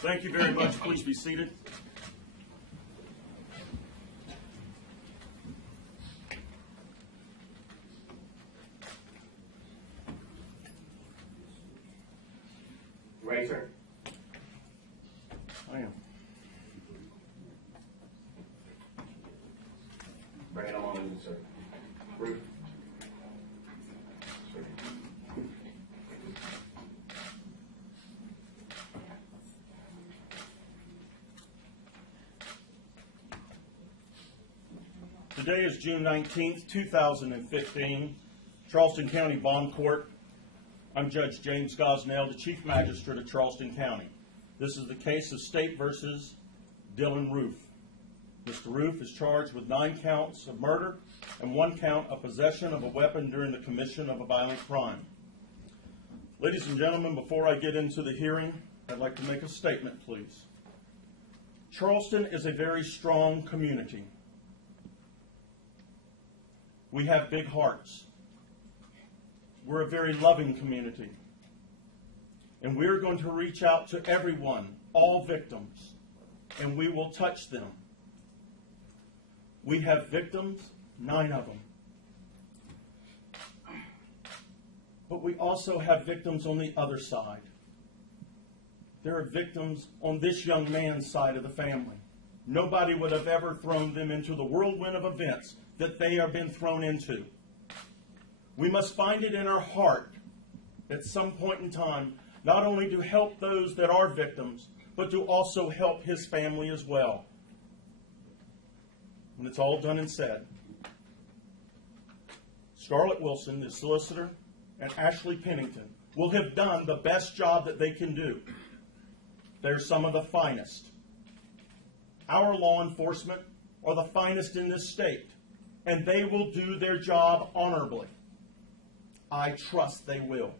Thank you very much. Please be seated. Ready, sir? I am. Bring it on in, sir. Roof. Sir. Today is June 19th, 2015, Charleston County Bond Court. I'm Judge James Gosnell, the Chief Magistrate of Charleston County. This is the case of State versus Dylann Roof. Mr. Roof is charged with 9 counts of murder and 1 count of possession of a weapon during the commission of a violent crime. Ladies and gentlemen, before I get into the hearing, I'd like to make a statement, please. Charleston is a very strong community. We have big hearts. We're a very loving community. And we're going to reach out to everyone, all victims, and we will touch them. We have victims, 9 of them. But we also have victims on the other side. There are victims on this young man's side of the family. Nobody would have ever thrown them into the whirlwind of events that they have been thrown into. We must find it in our heart at some point in time, not only to help those that are victims, but to also help his family as well. When it's all done and said, Scarlett Wilson, the solicitor, and Ashley Pennington will have done the best job that they can do. They're some of the finest. Our law enforcement are the finest in this state, and they will do their job honorably. I trust they will.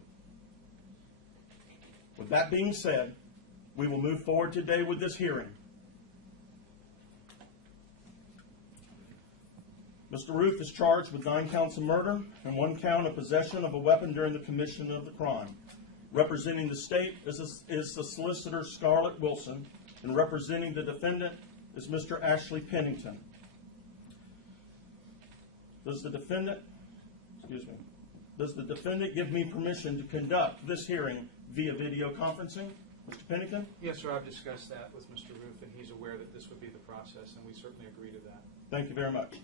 With that being said, we will move forward today with this hearing. Mr. Roof is charged with 9 counts of murder and 1 count of possession of a weapon during the commission of the crime. Representing the state is the solicitor Scarlett Wilson, and representing the defendant is Mr. Ashley Pennington. Does the defendant give me permission to conduct this hearing via video conferencing? Mr. Pennington? Yes, sir. I've discussed that with Mr. Roof, and he's aware that this would be the process, and we certainly agree to that. Thank you very much.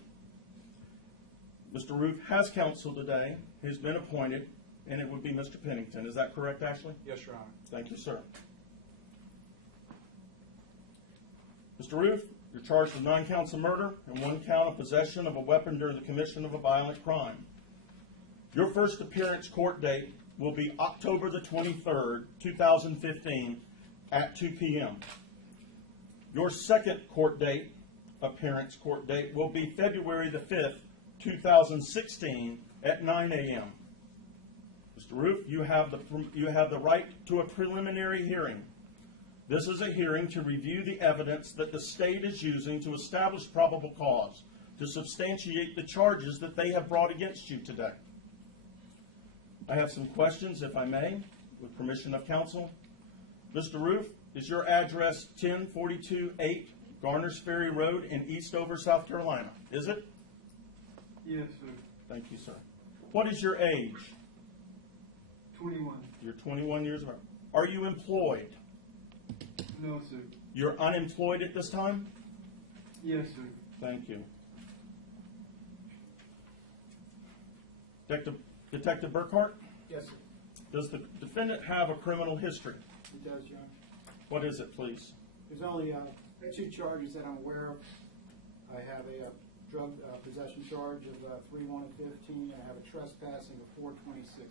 Mr. Roof has counsel today. He's been appointed, and it would be Mr. Pennington. Is that correct, Ashley? Yes, Your Honor. Thank you, sir. Mr. Roof, you're charged with 9 counts of murder and 1 count of possession of a weapon during the commission of a violent crime. Your first appearance court date will be October the 23rd, 2015 at 2 p.m. Your second appearance court date will be February the 5th, 2016 at 9 a.m. Mr. Roof, you have the right to a preliminary hearing. This is a hearing to review the evidence that the state is using to establish probable cause to substantiate the charges that they have brought against you today. I have some questions, if I may, with permission of counsel. Mr. Roof, is your address 1042-8 Garners Ferry Road in Eastover, South Carolina? Is it? Yes, sir. Thank you, sir. What is your age? 21. You're 21 years old. Are you employed? No, sir. You're unemployed at this time? Yes, sir. Thank you. Detective Burkhart, Yes, sir. does the defendant have a criminal history? It does, John. What is it, please? There's only 2 charges that I'm aware of. I have a drug possession charge of 3-1 and 15, and I have a trespassing of 426.